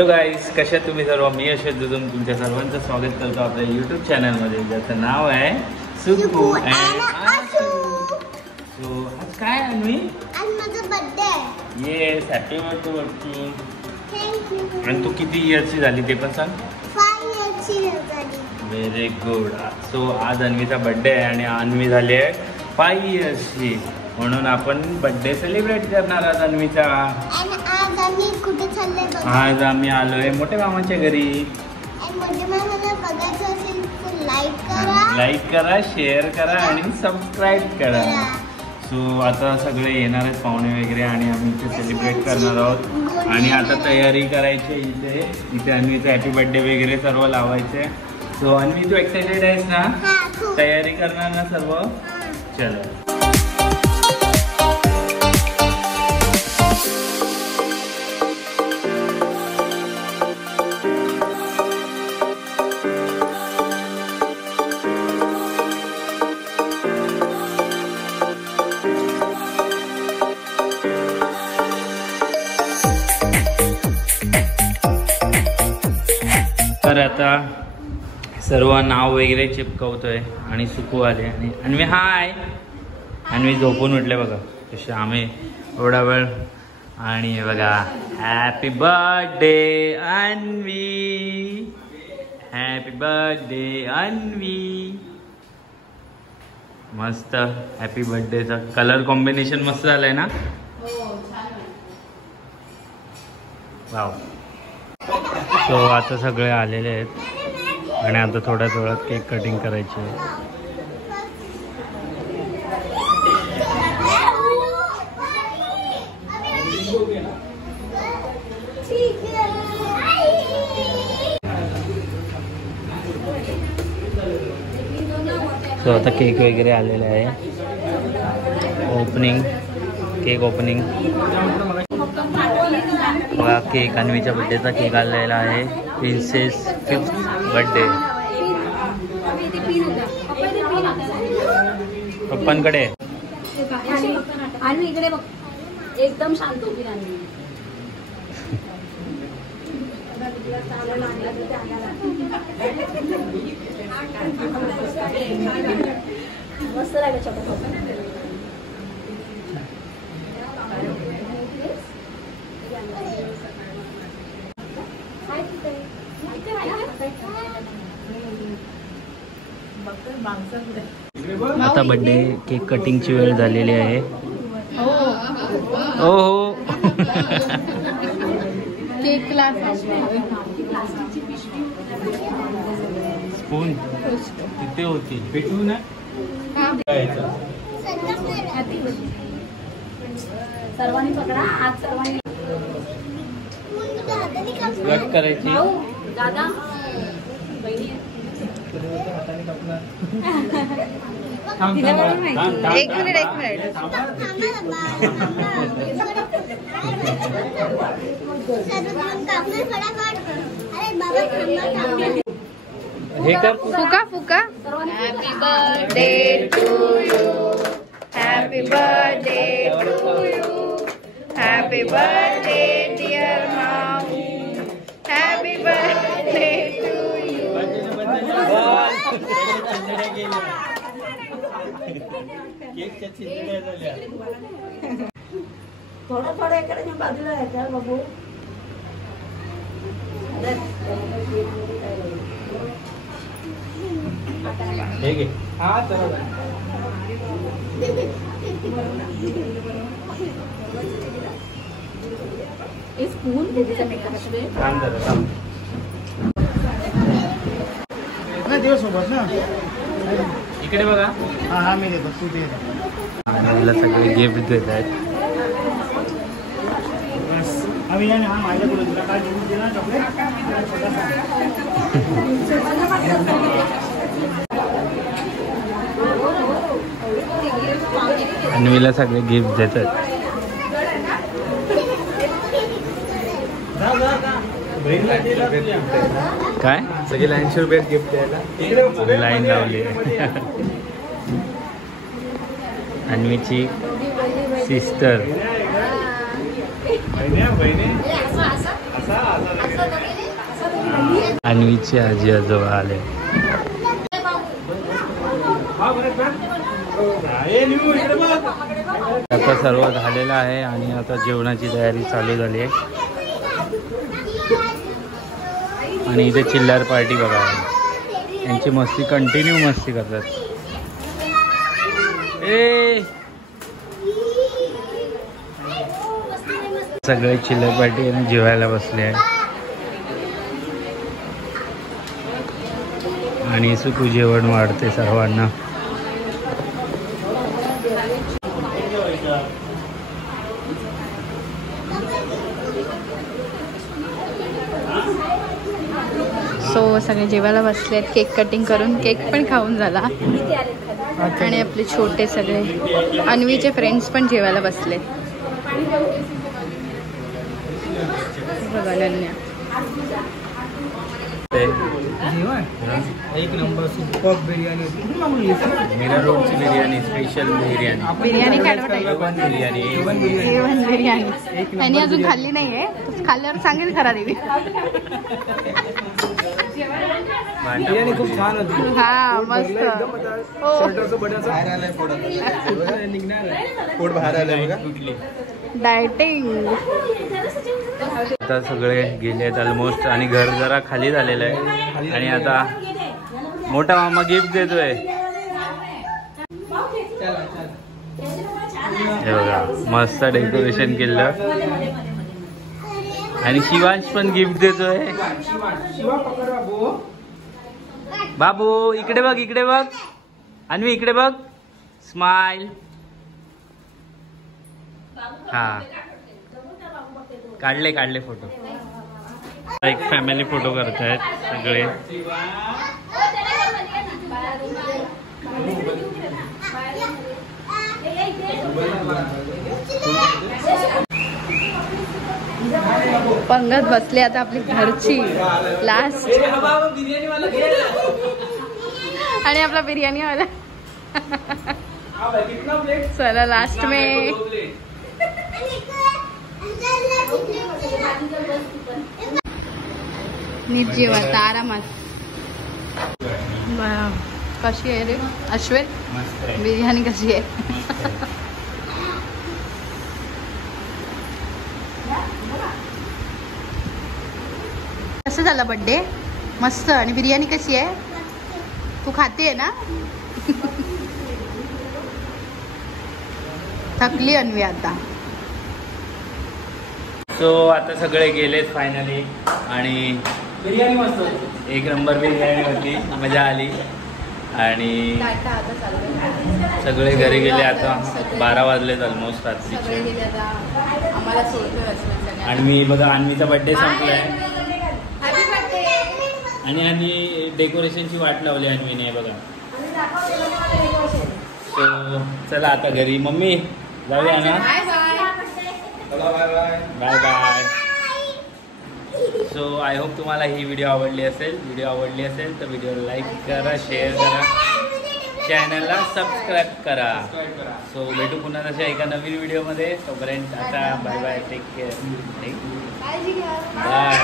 Hello guys, कशा तुम्ही सर्व? मी यशवंत दुदुम तुमच्या सर्वांचं स्वागत करतो आपल्या यूट्यूब चॅनलमध्ये, ज्याचं नाव आहे सुकू अँड आशू. सो आज काय अन्वी? आज माझा बर्थडे आहे. येस, हॅपी बर्थडे वरती. थँक्यू. आणि तू किती इयर्सची झाली ते पण सांग. 5 इयर्सची झाली. Very good. सो आज अन्वीचा बर्थडे आहे आणि अन्वी झाली आहे 5 इयर्सची, म्हणून आपण बर्थडे सेलिब्रेट करणार आहोत अन्वीचा. आणि आज आम्ही कुठे चाललोय बघा? आज आम्ही आलोय मोठ्या मामाच्या घरी. आणि मोठ्या मामाला बघायचं असेल तर लाईक करा, शेअर करा आणि सबस्क्राईब करा. सो आता सगळे येणार आहेत पाहुणे वगैरे आणि आम्ही इथे सेलिब्रेट करणार आहोत. आणि आता तयारी करायची इथे अन्वीचा हॅपी बर्थडे वगैरे सर्व लावायचे. सो अन्वी, तू एक्साइटेड आहेस ना? तयारी करणार ना सर्व? चलो. तर आता सर्व नाव वगैरे चिपकवतोय आणि सुकू आले आणि अन्वी हाय. अन्वी झोपून उठले बघा कशा आम्ही एवढा वेळ. आणि बघा, happy birthday Anvi, happy birthday Anvi. मस्त हॅपी बर्थडेचा कलर कॉम्बिनेशन मस्त झालंय ना? वाव. सो आता सगळे आलेले आहेत आणि आता थोड्याच वेळात केक कटिंग करायची आहे. सो आता केक वगैरे आलेले आहे. केक ओपनिंग बघा. केक अन्वीच्या बर्थडेचा केक आलेला आहे. Princess 5th birthday. पप्पांकडे आणि इकडे बघ, एकदम शांत होती राणी. मस्त लागलं छोटा. आता बर्थडे केक कटिंगची वेळ झालेली आहे. हो हो. केक क्लास स्पून तिथे होती, भेटू ना. सर्वांनी पकडा. आज सर्वांनी कट करायची. दादा बहिणी एक मिनिट हे कर. फुका फुका. Happy birthday to you, happy birthday to you, happy birthday dear मामी, हॅपी बर्थडे टू यू. थोडं थोडं इकडे बाजूला आहे बघू. स्पून सोबत ना इकडे बघा. हा मी देतो, तू दे. मला सगळे गिफ्ट देत आहेत. आम्ही माझ्याकडे तुला काय घेऊन दिला चॉकलेट? अन्वीला सगळे गिफ्ट देतात. काय सगळे 900 रुपयात गिफ्ट द्यायला लाईन लावली. अन्वीची सिस्टर. बहिणी अन्वीची आजी आजोबा आले. आता सर्व झालेलं आहे आणि आता जेवणाची तयारी चालू झाली आहे. आणि इथे चिल्लार पार्टी बघा, यांची मस्ती कंटिन्यू मस्ती करतात. सगळे चिल्लर पार्टी आणि जेवायला बसले आहे. आणि सुकू जेवण वाढते सर्वांना. सो सगळे जेवायला बसले आहेत. केक कटिंग करून केक पण खाऊन झाला. आणि आपले छोटे सगळे अन्वीचे फ्रेंड्स पण जेवायला बसले. बघा अनन्या. एक नंबर सुपर बिर्याणी होती. मीरा रोडची बिर्याणी, स्पेशल बिर्याणी. बिर्याणी खायला बिर्याणी जेवण बिर्याणी त्यांनी अजून खाल्ली नाहीये. खाल्ल्यावर सांगेल खरा देवी. बिर्याणी खूप छान होती. हा मस्त. पोट बाहेर आलं. डायटिंग. आता सगळे गेले आहेत ऑलमोस्ट आणि घर जरा खाली झालेलं आहे. आणि आता मोठा मामा गिफ्ट देतोय. हे बघा मस्त डेकोरेशन केलं. आणि शिवांश पण गिफ्ट देतोय. बाबू इकडे बघ, इकडे बघ. अन्वी इकडे बघ. स्माइल. हा काढले फोटो. एक फॅमिली फोटो करतायत सगळे. पंगत बसली आता आपली घरची लास्ट. आणि आपला बिर्याणी वाला. चला लास्ट में नीट जेवता आरामात. कशी आहे रे अश्वेत बिर्याणी? कशी आहे? कसं झाला बर्थडे? मस्त. आणि बिर्याणी कशी आहे? तू खाते ना? थकली अन्वी आता. सो आता सगळे गेलेत फायनली. आणि बिर्याणी मस्त होती. एक नंबर बिर्याणी होती. मजा आली. आणि सगळे घरी गेले. आता 12 वाजलेत ऑलमोस्ट रात्रीचे. आणि मी बघा अन्वीचा बर्थडे संपलाय. आणि डेकोरेशनची वाट लावली अन्वीने बघा. सो चला आता घरी. मम्मी जाऊया ना. Bye bye. So I hope तुम्हाला ही व्हिडिओ आवडली असेल. तर व्हिडिओला लाईक करा, शेअर करा, चॅनलला सबस्क्राईब करा. सो भेटू पुन्हा तशा एका नवीन व्हिडिओमध्ये. तोपर्यंत आता bye bye. Take care. Bye.